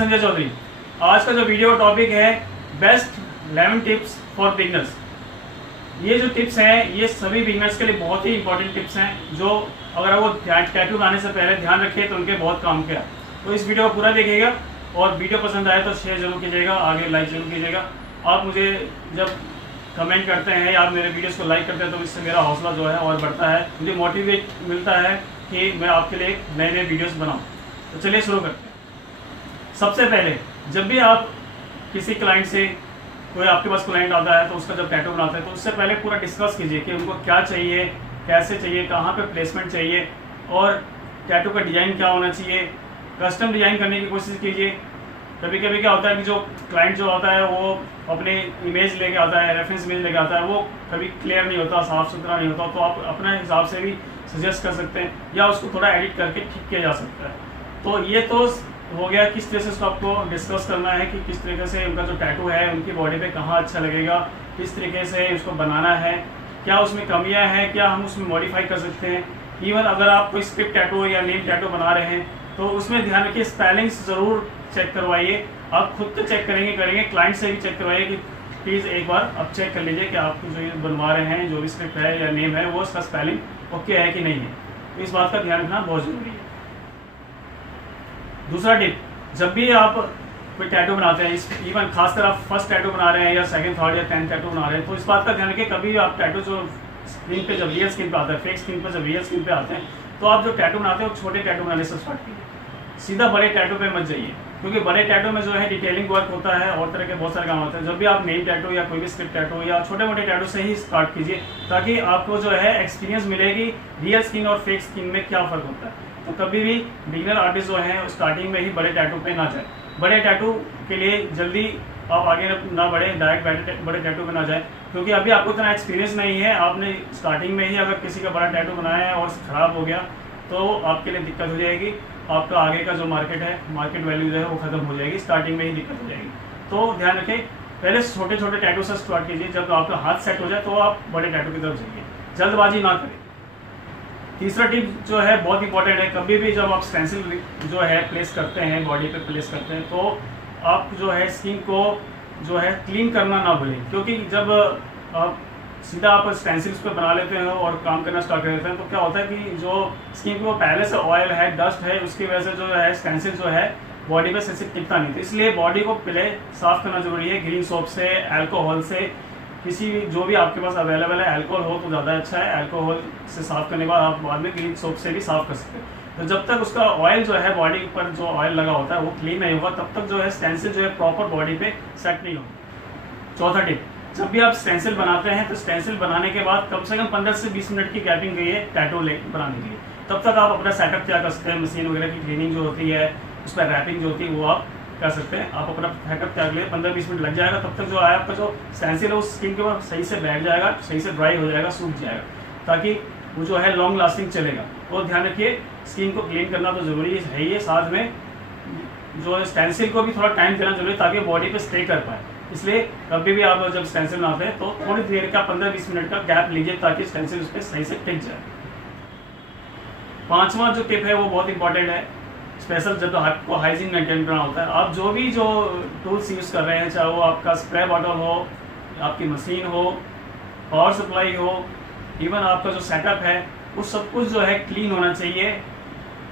संजय चौधरी। आज का जो वीडियो टॉपिक है बेस्ट 11 टिप्स फॉर बिगनर्स। ये जो टिप्स हैं ये सभी बिगनर्स के लिए बहुत ही इंपॉर्टेंट टिप्स हैं, जो अगर वो टैटू बनाने से पहले ध्यान रखें तो उनके बहुत काम के। तो इस वीडियो को पूरा देखिएगा और वीडियो पसंद आए तो शेयर जरूर कीजिएगा, आगे लाइक जरूर कीजिएगा। आप मुझे जब कमेंट करते हैं या आप मेरे वीडियोस को लाइक करते हैं तो इससे मेरा हौसला जो है और बढ़ता है, मुझे मोटिवेट मिलता है कि मैं आपके लिए नए नए वीडियोस बनाऊं। तो चलिए शुरू करते हैं। सबसे पहले जब भी आप किसी क्लाइंट से, कोई आपके पास क्लाइंट आता है तो उसका जब टैटू बनाते हैं तो उससे पहले पूरा डिस्कस कीजिए कि उनको क्या चाहिए, कैसे चाहिए, कहाँ पे प्लेसमेंट चाहिए और टैटू का डिज़ाइन क्या होना चाहिए। कस्टम डिज़ाइन करने की कोशिश कीजिए। कभी कभी क्या होता है कि जो क्लाइंट जो आता है वो अपने इमेज लेके आता है, रेफरेंस इमेज लेके आता है, वो कभी क्लियर नहीं होता, साफ़ सुथरा नहीं होता, तो आप अपने हिसाब से भी सजेस्ट कर सकते हैं या उसको थोड़ा एडिट करके ठीक किया जा सकता है। तो ये तो हो गया किस तरह से उसको आपको डिस्कस करना है कि किस तरीके से उनका जो टैटू है उनकी बॉडी पे कहाँ अच्छा लगेगा, किस तरीके से उसको बनाना है, क्या उसमें कमियां हैं, क्या हम उसमें मॉडिफाई कर सकते हैं। इवन अगर आप कोई स्क्रिप्ट टैटू या नेम टैटू बना रहे हैं तो उसमें ध्यान रखिए, स्पेलिंग्स ज़रूर चेक करवाइए। आप खुद तो चेक करेंगे, क्लाइंट से भी चेक करवाइए कि प्लीज़ एक बार आप चेक कर लीजिए कि आप जो बनवा रहे हैं, जो भी स्क्रिप्ट है या नेम है, वो उसका स्पेलिंग ओके है कि नहीं है। तो इस बात का ध्यान रखना बहुत ज़रूरी है। दूसरा टिप, जब भी आप कोई टैटू बनाते हैं, इवन खासकर आप फर्स्ट टैटू बना रहे हैं या सेकंड, थर्ड या 10th टैटू बना रहे हैं, तो इस बात का ध्यान रखिए कभी आप टैटू जो स्क्रीन पे, जब रियल स्क्रीन पे आता है, फेक स्क्रीन पर जब रियल स्क्रीन पे आते हैं, तो आप जो टैटू बनाते हैं वो छोटे टैटू बनाने से स्टार्ट कीजिए, सीधा बड़े टैटू पे मत जाइए, क्योंकि बड़े टैटू में जो है डिटेलिंग वर्क होता है और तरह के बहुत सारे काम होते हैं। जब भी आप नेम टैटू या कोई भी स्क्रिप्ट टैटू या छोटे मोटे टैटू से ही स्टार्ट कीजिए, ताकि आपको जो है एक्सपीरियंस मिलेगी रियल स्किन और फेक स्किन में क्या फ़र्क होता है। तो कभी भी बिगिनर आर्टिस्ट जो हैं स्टार्टिंग में ही बड़े टैटू पे ना जाए। बड़े टैटू के लिए जल्दी आप आगे ना बढ़े, डायरेक्ट बड़े टैटू पे ना जाए, क्योंकि अभी आपको इतना एक्सपीरियंस नहीं है। आपने स्टार्टिंग में ही अगर किसी का बड़ा टैटू बनाया है और ख़राब हो गया तो आपके लिए दिक्कत हो जाएगी। आपका आगे का जो मार्केट है, मार्केट वैल्यू जो है वो ख़त्म हो जाएगी, स्टार्टिंग में ही दिक्कत हो जाएगी। तो ध्यान रखें, पहले छोटे छोटे टैटू से स्टार्ट कीजिए, जब आपका हाथ सेट हो जाए तो आप बड़े टैटू की तरफ जाइए, जल्दबाजी ना करें। तीसरा टिप जो है बहुत इंपॉर्टेंट है, कभी भी जब आप स्टेंसिल जो है प्लेस करते हैं, बॉडी पे प्लेस करते हैं, तो आप जो है स्किन को जो है क्लीन करना ना भूलें, क्योंकि जब आप सीधा आप स्टेंसिल्स पे बना लेते हैं और काम करना स्टार्ट कर देते हैं तो क्या होता है कि जो स्किन को पहले से ऑयल है, डस्ट है, उसकी वजह से जो है स्टेंसिल जो है बॉडी पे सही टिकता नहीं। तो इसलिए बॉडी को पहले साफ़ करना जरूरी है, ग्रीन सोप से, अल्कोहल से, किसी भी जो भी आपके पास अवेलेबल है। अल्कोहल हो तो ज़्यादा अच्छा है, अल्कोहल से साफ़ करने के बाद आप बाद में ग्रीन सोप से भी साफ़ कर सकते हैं। तो जब तक उसका ऑयल जो है बॉडी पर जो ऑयल लगा होता है वो क्लीन नहीं होगा, तब तक जो है स्टेंसिल जो है प्रॉपर बॉडी पे सेट नहीं होगा। चौथा टिप, जब भी आप स्टेंसिल बनाते हैं तो स्टेंसिल बनाने के बाद कम से कम 15 से 20 मिनट की गैपिंग गई है टैटू बनाने के लिए। तब तक आप अपना सेटअप क्या कर सकते हैं, मशीन वगैरह की क्लीनिंग जो होती है, उस पर रैपिंग जो होती है वो आप कर सकते हैं। आप अपना सेटअप क्या लिए 15-20 मिनट लग जाएगा, तब तक जो है आपका जो स्टेंसिल है उस स्किन के ऊपर सही से बैठ जाएगा, सही से ड्राई हो जाएगा, सूख जाएगा, ताकि वो जो है लॉन्ग लास्टिंग चलेगा। तो ध्यान रखिए, स्किन को क्लीन करना तो ज़रूरी है ही है, साथ में जो स्टेंसिल को भी थोड़ा टाइम देना जरूरी है ताकि बॉडी पे स्टे कर पाए। इसलिए कभी भी आप जब स्टेंसिल बनाते हैं तो थोड़ी देर का 15-20 मिनट का गैप लीजिए ताकि स्टेंसिल उस पर सही से टिक जाए। पांचवा जो टिप है वो बहुत इंपॉर्टेंट है, स्पेशल जब आपको हाइजीन मेंटेन करना होता है। आप जो भी जो टूल्स यूज़ कर रहे हैं, चाहे वो आपका स्प्रे बॉटल हो, आपकी मशीन हो, पावर सप्लाई हो, इवन आपका जो सेटअप है, वो सब कुछ जो है क्लीन होना चाहिए।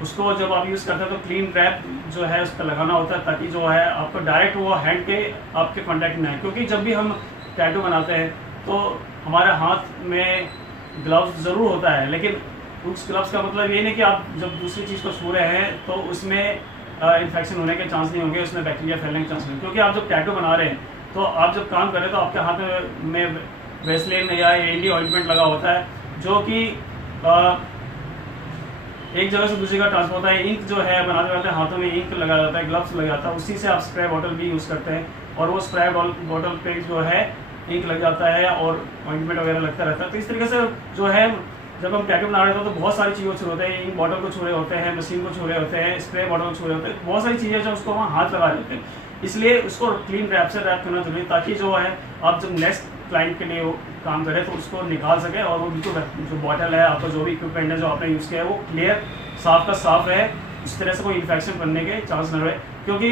उसको जब आप यूज़ करते हैं तो क्लीन रैप जो है उस पर लगाना होता है, ताकि जो है आपको डायरेक्ट वो हैंड के आपके कॉन्टैक्ट में आए। क्योंकि जब भी हम टैटू बनाते हैं तो हमारे हाथ में ग्लव्स ज़रूर होता है, लेकिन उस ग्लव्स का मतलब ये नहीं कि आप जब दूसरी चीज़ को छू रहे हैं तो उसमें इन्फेक्शन होने के चांस नहीं होंगे, उसमें बैक्टीरिया फैलने के चांस नहीं होंगे। क्योंकि आप जब टैटू बना रहे हैं तो आप जब काम कर रहे हैं तो आपके हाथ में वेस्लिन या एडी ऑइंटमेंट लगा होता है, जो कि एक जगह से दूसरी जगह ट्रांसफर होता है। इंक जो है बनाते हाथों में इंक लगा जाता है, ग्लव्स लग जाता है, उसी से आप स्प्रे बॉटल भी यूज़ करते हैं और वो स्प्रे बॉटल पे जो है इंक लग जाता है और ऑइंटमेंट वगैरह लगता रहता है। तो इस तरीके से जो है जब हम टैटू बना रहे होते हैं तो बहुत सारी चीज़ों से होते हैं, इंक बॉटल को छू रहे होते हैं, मशीन को छू रहे होते हैं, स्प्रे बॉटल को छू रहे होते हैं, बहुत सारी चीज़ें जो उसको वहाँ हाथ लगा देते हैं। इसलिए उसको क्लीन रैप से रैप करना जरूरी, ताकि जो है आप जब नेक्स्ट क्लाइंट के लिए काम करें तो उसको निकाल सके और वो बिल्कुल जो बॉटल है, आपका जो भी इक्विपमेंट है जो आपने यूज़ किया है वो क्लियर, साफ का साफ रहे, इस तरह से कोई इन्फेक्शन बनने के चांस न रहे। क्योंकि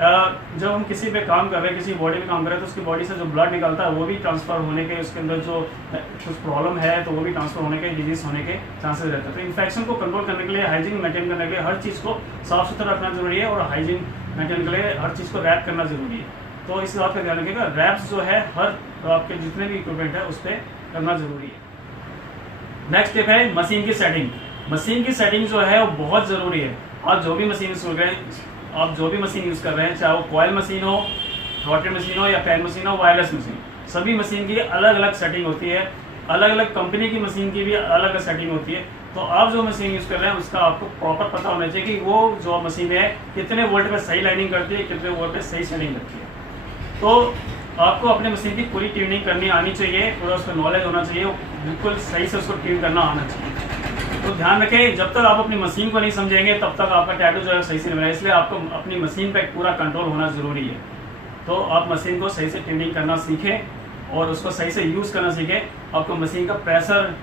जब हम किसी पे काम कर रहे हैं, किसी बॉडी पे काम कर रहे हैं, तो उसकी बॉडी से जो ब्लड निकलता है वो भी ट्रांसफ़र होने के, उसके अंदर जो कुछ प्रॉब्लम है तो वो भी ट्रांसफ़र होने के, डिजीज़ होने के चांसेस रहते हैं। तो इन्फेक्शन को कंट्रोल करने के लिए, हाइजीन मेंटेन करने के लिए हर चीज़ को साफ़ सुथरा रखना जरूरी है, और हाइजीन मेंटेन के लिए हर चीज़ को रैप करना जरूरी है। तो इस बात का ध्यान रखिएगा, रैप्स जो है हर आपके जितने भी इक्विपमेंट है उस पर करना जरूरी है। नेक्स्ट स्टेप है मशीन की सेटिंग। मशीन की सेटिंग जो है वो बहुत ज़रूरी है। आप जो भी मशीन यूज़ कर रहे हैं, चाहे वो कॉयल मशीन हो, रोटरी मशीन हो, या पैन मशीन हो, वायरलेस मशीन, सभी मशीन की अलग अलग सेटिंग होती है। अलग अलग कंपनी की मशीन की भी अलग अलग सेटिंग होती है। तो आप जो मशीन यूज़ कर रहे हैं उसका आपको प्रॉपर पता होना चाहिए कि वो जो मशीन है कितने वोल्ट पे सही लाइनिंग करती है, कितने वोल्ट पे सही सेटिंग करती है। तो आपको अपने मशीन की पूरी ट्यूनिंग करनी आनी चाहिए, पूरा उसका नॉलेज होना चाहिए, बिल्कुल सही से उसको ट्यून करना आना चाहिए। तो ध्यान रखें, जब तक आप अपनी मशीन को नहीं समझेंगे तब तक आपका टैटू जो है सही से नहीं बनेगा। इसलिए आपको अपनी मशीन पे पूरा कंट्रोल होना ज़रूरी है। तो आप मशीन को सही से ट्यूनिंग करना सीखें और उसको सही से यूज़ करना सीखें। आपको मशीन का प्रेशर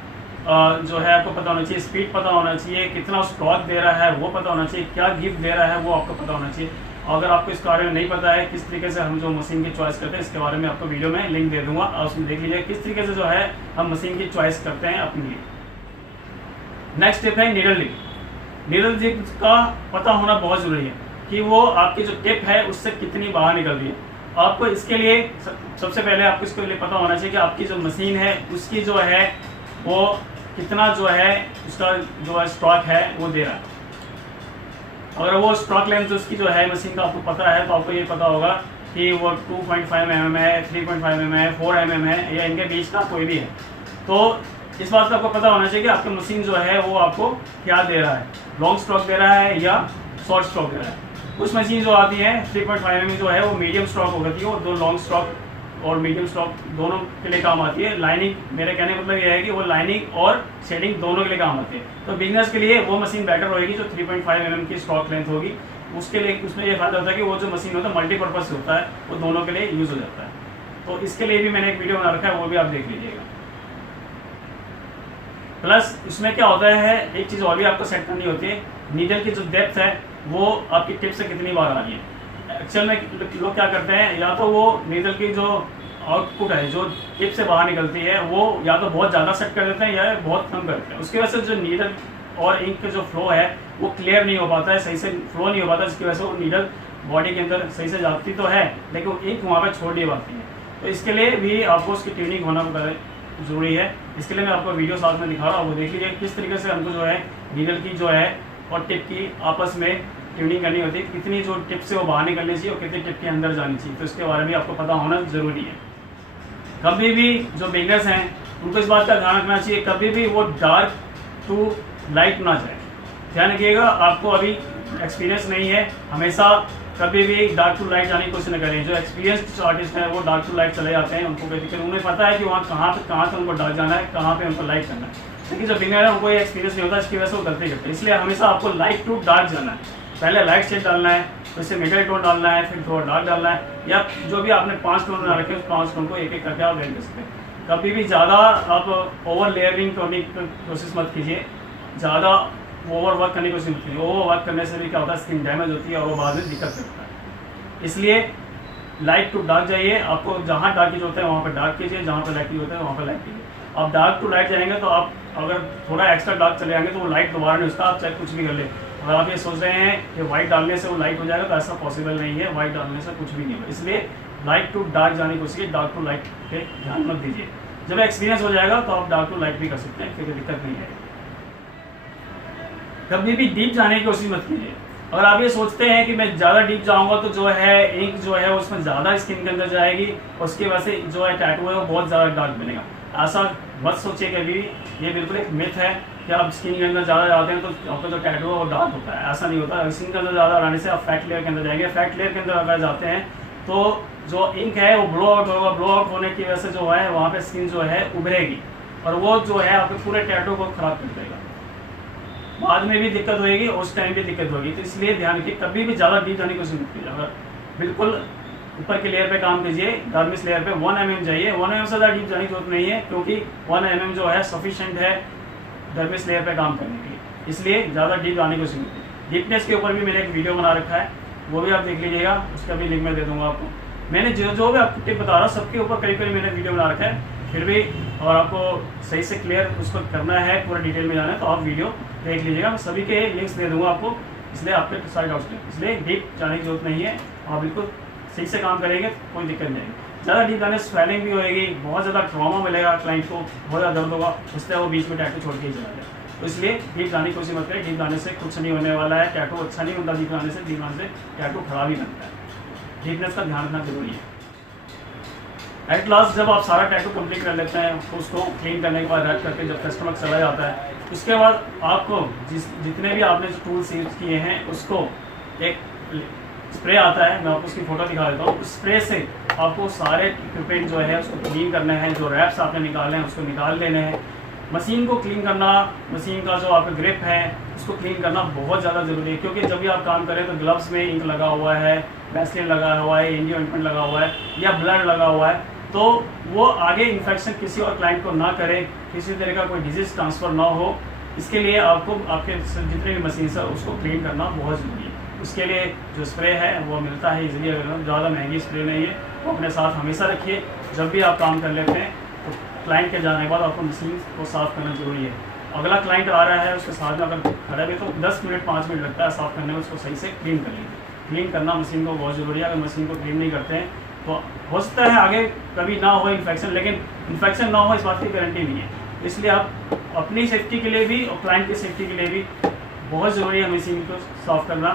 जो है आपको पता होना चाहिए, स्पीड पता होना चाहिए, कितना स्टॉक दे रहा है वो पता होना चाहिए, क्या गिफ्ट दे रहा है वो आपको पता होना चाहिए। अगर आपको इस बारे में नहीं पता है किस तरीके से हम जो मशीन की चॉइस करते हैं, इसके बारे में आपको वीडियो में लिंक दे दूंगा, और उसमें देख लीजिए किस तरीके से जो है हम मशीन की चॉइस करते हैं अपने लिए। नेक्स्ट स्टेप है नीडल डिप। नीडल डिप का पता होना बहुत ज़रूरी है कि वो आपकी जो टिप है उससे कितनी बाहर निकल रही है। आपको इसके लिए सबसे पहले आपको इसके लिए पता होना चाहिए कि आपकी जो मशीन है उसकी जो है वो कितना जो है उसका जो है स्टॉक है वो दे रहा है। अगर वो स्टॉक लेंथ उसकी जो है मशीन का आपको पता है तो आपको ये पता होगा कि वो 2.5 mm है, 3.5 mm है, 4 mm है, या इनके बीच का कोई भी है। तो इस बात का आपको पता होना चाहिए कि आपकी मशीन जो है वो आपको क्या दे रहा है, लॉन्ग स्ट्रोक दे रहा है या शॉर्ट स्ट्रोक दे रहा है। कुछ मशीन जो आती है 3.5 mm जो है वो मीडियम स्ट्रोक होती है, वो दो लॉन्ग स्ट्रोक और मीडियम स्ट्रोक दोनों के लिए काम आती है। लाइनिंग, मेरे कहने का मतलब ये है कि वो लाइनिंग और शेडिंग दोनों के लिए काम आती है। तो बिगनर्स के लिए वो मशीन बेटर होगी जो 3.5 mm की स्ट्रोक लेंथ होगी। उसके लिए उसमें ये फायदा होता है कि वो जो मशीन होता है मल्टीपर्पज़ होता है, वो दोनों के लिए यूज़ हो जाता है। तो इसके लिए भी मैंने एक वीडियो बना रखा है, वो भी आप देख लीजिएगा। प्लस इसमें क्या होता है, एक चीज़ और भी आपको सेट करनी होती है, नीडल की जो डेप्थ है वो आपकी टिप से कितनी बार आ रही है। एक्चुअल में लोग क्या करते हैं, या तो वो नीडल की जो आउटपुट है जो टिप से बाहर निकलती है वो या तो बहुत ज़्यादा सेट कर देते हैं या बहुत कम करते हैं। उसकी वजह से जो नीडल और इंक का जो फ्लो है वो क्लियर नहीं हो पाता है, सही से फ्लो नहीं हो पाता, जिसकी वजह से वो नीडल बॉडी के अंदर सही से जाती तो है लेकिन वो इंक वहाँ पर छोड़ नहीं पाती है। तो इसके लिए भी आपको उसकी ट्यूनिंग होना ज़रूरी है। इसके लिए मैं आपको वीडियो साथ में दिखा रहा हूँ, वो देख लीजिए किस तरीके से हमको जो है नीडल की जो है और टिप की आपस में ट्यूनिंग करनी होती है, कितनी जो टिप से वो बाहर निकलनी चाहिए और कितनी टिप के अंदर जानी चाहिए। तो इसके बारे में आपको पता होना ज़रूरी है। कभी भी जो बिगनर्स हैं उनको इस बात का ध्यान रखना चाहिए, कभी भी वो डार्क टू लाइट ना जाए। ध्यान रखिएगा, आपको अभी एक्सपीरियंस नहीं है, हमेशा कभी भी डार्क टू लाइट जाने की कोशिश न करें। जो एक्सपीरियंस आर्टिस्ट हैं वो डार्क टू लाइट चले जाते हैं, उनको कोई दिक्कत, उन्हें पता है कि वहाँ कहाँ से उनको डार्क जाना है, कहाँ पे उनको लाइट करना है। लेकिन जो बिगनर है उनको ये एक्सपीरियंस नहीं होता, इसकी वजह से वो गलती करते हैं। इसलिए हमेशा आपको लाइट टू डार्क जाना है, पहले लाइट शेड डालना है, उससे मिडल टोन डालना है, फिर थोड़ा डार्क डालना है, या जो भी आपने 5 टोन बना रखे उस 5 टोन को एक एक करके आप रेड कर सकते हैं। कभी भी ज़्यादा आप ओवर लेयरिंग करने की कोशिश मत कीजिए, ज़्यादा ओवर वर्क करने की कोशिश मत कीजिए। ओवर वर्क करने से भी क्या होता है, स्किन डैमेज होती है और वो बाद में दिक्कत करता है। इसलिए लाइट टू डार्क जाइए, आपको जहाँ डार्क की जरूरत है वहाँ पर डार्क कीजिए, जहाँ पर लाइट की जरूरत है वहाँ पर लाइट कीजिए। आप डार्क टू लाइट जाएंगे तो आप अगर थोड़ा एक्स्ट्रा डार्क चले जाएंगे तो वो लाइट दोबारा नहीं उसका, आप चाहे कुछ भी कर ले। अगर आप ये सोच रहे हैं कि वाइट डालने से वो लाइट हो जाएगा तो ऐसा पॉसिबल नहीं है, वाइट डालने से कुछ भी नहीं होगा। इसलिए लाइट टू डार्क जाने की कोशिश, डार्क टू लाइट पे ध्यान मत दीजिए। जब एक्सपीरियंस हो जाएगा तो आप डार्क टू लाइट भी कर सकते हैं, कोई दिक्कत नहीं है। कभी भी डीप जाने की कोशिश मत कीजिए। अगर आप ये सोचते हैं कि मैं ज़्यादा डीप जाऊंगा तो जो है इंक जो है उसमें ज़्यादा स्किन के अंदर जाएगी, उसकी वजह से जो है टैटू है वो बहुत ज़्यादा डार्क बनेगा, ऐसा मत सोचिए कभी। ये बिल्कुल एक मिथ है कि आप स्किन के अंदर ज़्यादा जाते हैं तो आपका जो टैटू है वो डार्क होता है, ऐसा नहीं होता। स्किन के अंदर ज़्यादा जाने से आप फैट लेयर के अंदर जाएंगे, फैट लेयर के अंदर अगर जाते हैं तो जो इंक है वो ब्लो आउट होगा, ब्लो आउट होने की वजह से जो है वहाँ पर स्किन जो है उभरेगी और वो जो है आपके पूरे टैटू को ख़राब कर देगा, बाद में भी दिक्कत होगी, उस टाइम भी दिक्कत होगी। तो इसलिए ध्यान रखिए, कभी भी ज़्यादा डीप जाने की कोशिश मत कीजिए। अगर बिल्कुल ऊपर के लेयर पे काम कीजिए, डर्मिस लेयर पे 1 mm जाइए। 1 mm से ज़्यादा डीप जाने की जरूरत नहीं है क्योंकि 1 mm जो है सफिशिएंट है डर्मिस लेयर पे काम करने के लिए, इसलिए ज़्यादा डीप जाने की कोशिश मत कीजिए। डीपनेस के ऊपर भी मैंने एक वीडियो बना रखा है, वो भी आप देख लीजिएगा, उसका भी लिंक मैं दे दूंगा आपको। मैंने जो भी आपको टिप बता रहा हूँ सबके ऊपर करीब करीब मैंने वीडियो बना रखा है, फिर भी और आपको सही से क्लियर उसको करना है, पूरा डिटेल में जाना है तो आप वीडियो देख लीजिएगा। मैं सभी के लिंक्स दे दूंगा आपको, इसलिए आपके सारे डाउट्स में, इसलिए डीप जाने की जरूरत नहीं है। आप बिल्कुल सही से काम करेंगे कोई दिक्कत नहीं आएगी। ज़्यादा डीप जाने से स्वेलिंग भी होएगी, बहुत ज़्यादा ट्रॉमा मिलेगा क्लाइंट को, बहुत ज़्यादा दर्द होगा, इसलिए वो बीच में टैटू छोड़ के ही चला जाए। तो इसलिए डीप जाने की कोशिश मत करें, डीप जाने से कुछ नहीं होने वाला है। टैटू अच्छा नहीं होता डीप जाने से, डीप जाने से टैटू खराब ही लगता है। डीपनेस का ध्यान रखना जरूरी है। एट लास्ट जब आप सारा टैटू कंप्लीट कर लेते हैं तो उसको क्लीन करने के बाद रैप करके जब कस्टमर चला जाता है, उसके बाद आपको जितने भी आपने जो टूल्स यूज किए हैं उसको एक स्प्रे आता है, मैं आपको उसकी फ़ोटो दिखा देता हूँ। उस स्प्रे से आपको सारे इक्विपमेंट जो है उसको क्लीन करना है, जो रैप्स आपने निकाले हैं उसको निकाल देने हैं। मशीन को क्लीन करना, मशीन का जो आपका ग्रिप है उसको क्लीन करना बहुत ज़्यादा ज़रूरी है, क्योंकि जब भी आप काम करें तो ग्लव्स में इंक लगा हुआ है, वैसलीन लगा हुआ है, इंडियो ऑइंटमेंट लगा हुआ है या ब्लड लगा हुआ है, तो वो आगे इन्फेक्शन किसी और क्लाइंट को ना करे, किसी तरह का कोई डिजीज़ ट्रांसफ़र ना हो। इसके लिए आपको आपके जितने भी मशीन है उसको क्लीन करना बहुत ज़रूरी है। उसके लिए जो स्प्रे है वो मिलता है इजीली अवेलेबल, ज़्यादा महंगी स्प्रे नहीं है, वो अपने साथ हमेशा रखिए। जब भी आप काम कर लेते हैं तो क्लाइंट के जाने के बाद आपको मशीन को साफ़ करना ज़रूरी है। अगला क्लाइंट आ रहा है उसके साथ में अगर खड़े भी तो 10 मिनट 5 मिनट लगता है साफ़ करने में, उसको सही से क्लीन कर लीजिए। क्लीन करना मशीन को बहुत ज़रूरी है। अगर मशीन को क्लीन नहीं करते हैं तो हो सकता है आगे कभी ना हो इन्फेक्शन, लेकिन इन्फेक्शन ना हो इस बात की गारंटी नहीं है। इसलिए आप अपनी सेफ्टी के लिए भी और क्लाइंट की सेफ्टी के लिए भी बहुत ज़रूरी है मशीन को साफ़ करना,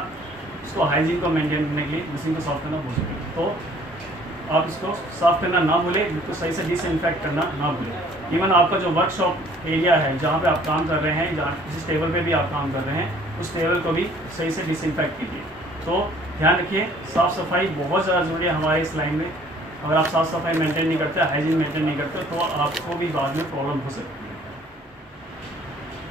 उसको हाइजीन को मेंटेन करने के लिए मशीन को साफ़ करना बहुत ज़रूरी है। तो आप इसको साफ़ करना ना भूलें, बिल्कुल सही से डिसइंफेक्ट करना ना भूलें। इवन आपका जो वर्कशॉप एरिया है जहाँ पे आप काम कर रहे हैं, जहाँ जिस टेबल पे भी आप काम कर रहे हैं उस टेबल को भी सही से डिसइंफेक्ट कीजिए। तो ध्यान रखिए, साफ़ सफाई बहुत ज़्यादा ज़रूरी है हमारे इस लाइन में। अगर आप साफ़ सफाई मेंटेन नहीं करते, हाइजीन मेंटेन नहीं करते तो आपको भी बाद में प्रॉब्लम हो सकती है।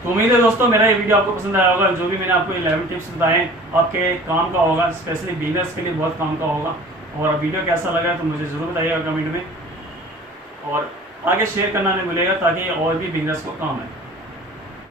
तो उम्मीद है दोस्तों मेरा ये वीडियो आपको पसंद आया होगा। जो भी मैंने आपको 11 टिप्स बताएं आपके काम का होगा, स्पेशली बिजनेस के लिए बहुत काम का होगा। और वीडियो कैसा लगा तो मुझे ज़रूर बताइएगा कमेंट में, और आगे शेयर करना नहीं भूलिएगा ताकि और भी बिजनेस को काम आए।